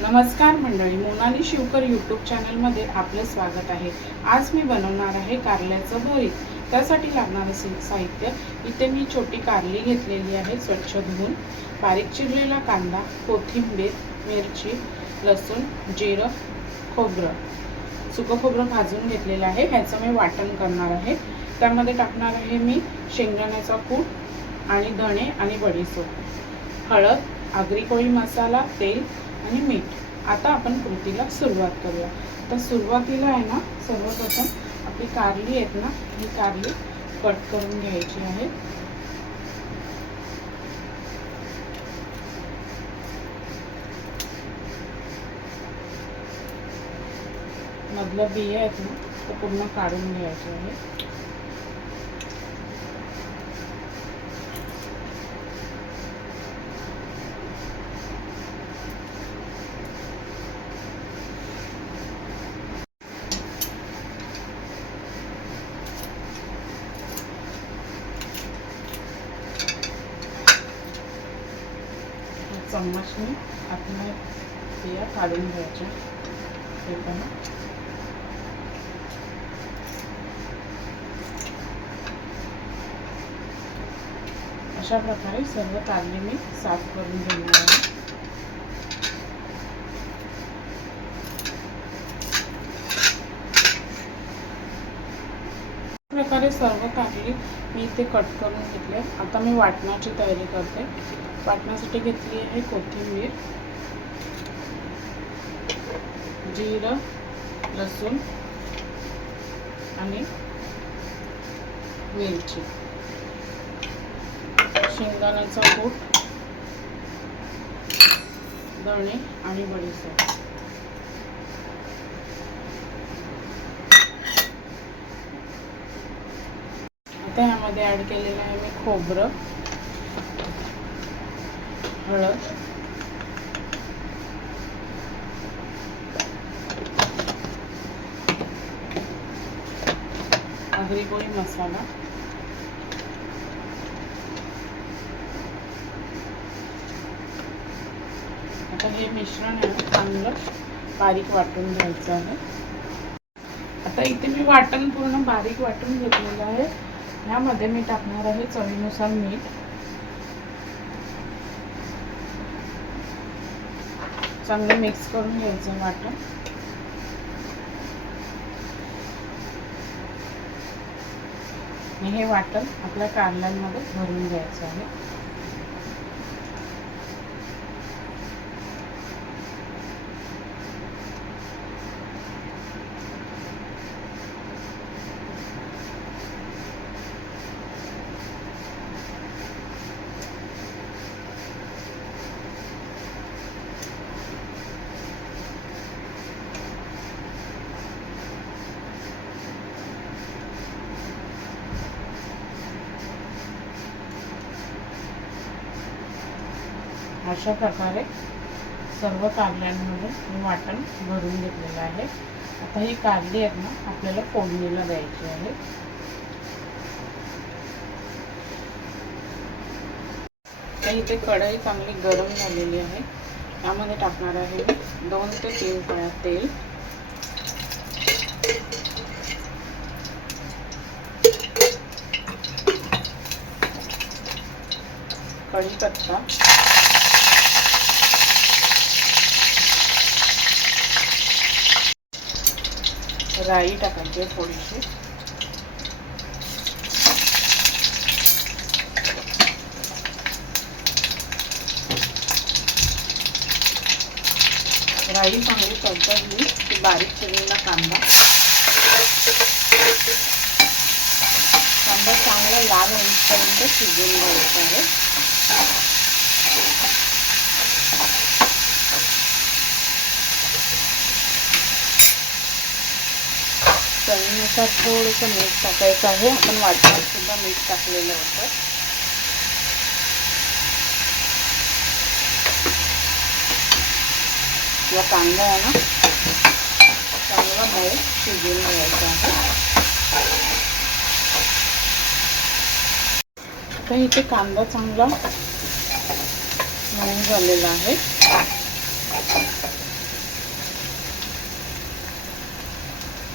नमस्कार मंडळी मोनाली शिवकर यूट्यूब चॅनलमध्ये आपलं स्वागत आहे. आज मी बनवणार आहे कारल्याचं भरीत त्यासाठी लागणारं सा- साहित्य. इथे मी छोटी कारली घेतलेली आहे स्वच्छ धुवून. बारीक चिरलेला कांदा कोथिंबीर मिरची लसूण जिरं खोबरं. सुकं खोबरं भाजून घेतलेलं आहे. ह्याचं मी वाटण करणार आहे. त्यामध्ये टाकणार आहे मी शेंगदाण्याचा कूट आणि धणे आणि बडीसोप. हळद आगरी कोळी मसाला तेल आणि मीठ. आता आपण कृतीला सुरुवात करूया. तर सुरुवातीला आहे ना सर्वप्रथम आपली कारली आहेत ना ही कारली कट करून घ्यायची आहे. मधलं बिया आहेत ना ते पूर्ण काढून घ्यायचे आहे. चम्मचनी आपण बिया काढून घ्यायच्या. हे पण अशा प्रकारे सर्व कारले मी साफ करून घेणार आहे. प्रकारे सर्व कारली मी ते कट करून घेतले. आता मी वाटणाची तयारी करते. वाटण्यासाठी घेतली आहे कोथिंबीर जिरं लसूण आणि मिरची. शेंगदाण्याचा कूट दणे आणि बडीसर आता ह्यामध्ये ॲड केलेलं आहे मी खोबरं हळद आगरी मसाला आता हे मिश्रण आहे चांगलं बारीक वाटून घ्यायचं आहे. आता इथे मी वाटण पूर्ण बारीक वाटून घेतलेलं आहे. ह्यामध्ये मी टाकणार आहे चवीनुसार मीठ. चांगलं मिक्स करून घ्यायचं वाटण. आणि हे वाटण आपल्या कारल्यांमध्ये भरून घ्यायचं आहे. अशा प्रकारे सर्व कारल्यांमध्ये मी वाटण भरून घेतलेलं आहे. आता ही कारली आहेत ना आपल्याला फोडणीला द्यायची आहे. तर इथे कढई चांगली गरम झालेली आहे. त्यामध्ये टाकणार आहे मी दोन ते तीन पळ्या तेल. कढीपत्ता. राई टाकायची आहे थोडीशी. राई चांगली तडतडली की बारीक चिरलेला कांदा. कांदा चांगला लाल होईपर्यंत शिजवून घ्यायचा आहे. चवीनुसार थोडंसं मीठ टाकायचं आहे. आपण वाटण्यात सुद्धा मीठ टाकलेलं होतं. किंवा कांदा आहे ना चांगला मऊ शिजून घ्यायचा आहे. आता इथे कांदा चांगला मऊ झालेला आहे.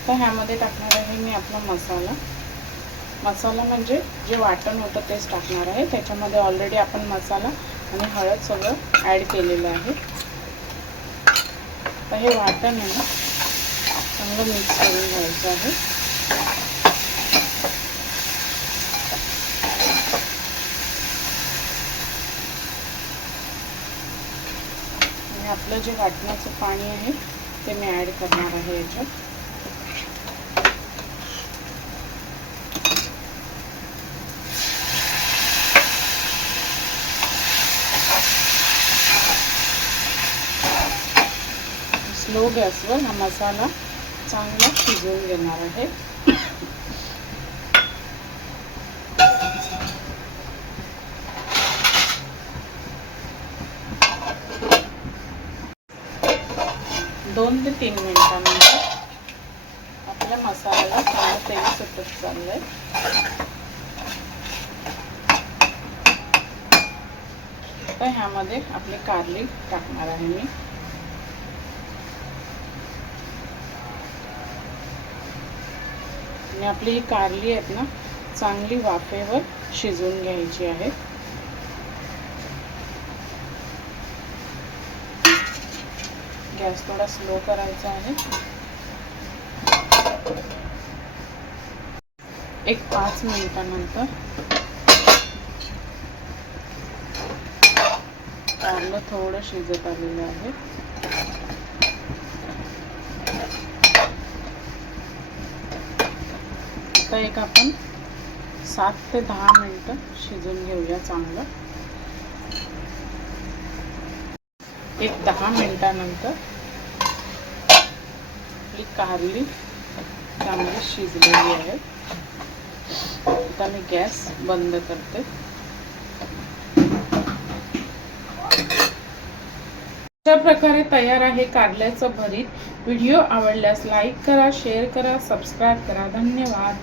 तर ह्यामध्ये टाकणार आहे मी आपला मसाला. मसाला म्हणजे जे वाटण होतं तेच टाकणार आहे. त्याच्यामध्ये ऑलरेडी आपण मसाला आणि हळद सगळं ॲड केलेलं आहे. तर हे वाटण आहे. ना चांगलं मिक्स करून घ्यायचं आहे. आणि आपलं जे वाटणाचं पाणी आहे ते मी ॲड करणार आहे याच्यात. लो गॅसवर हा मसाला चांगला शिजवून घेणार आहे. दोन ते तीन मिनिटानंतर आपल्या मसाल्याला चांगलं तेल सुटत चाललंय. तर ह्यामध्ये आपली कारली टाकणार आहे मी. आणि आपली ही कारली आहेत ना चांगली वाफेवर शिजवून घ्यायची आहे. गॅस थोडा स्लो करायचा आहे. एक पाच मिनिटानंतर कारलं थोडं शिजत आलेलं आहे. आता एक आपण सात ते दहा मिनटं शिजून घेऊया चांगलं. एक दहा मिनटानंतर ही कारली चांगली शिजलेली आहे. आता मी गॅस बंद करते. अशा प्रकारे तयार आहे कारल्याचं भरीत. व्हिडिओ आवडल्यास लाईक करा शेअर करा सबस्क्राईब करा. धन्यवाद.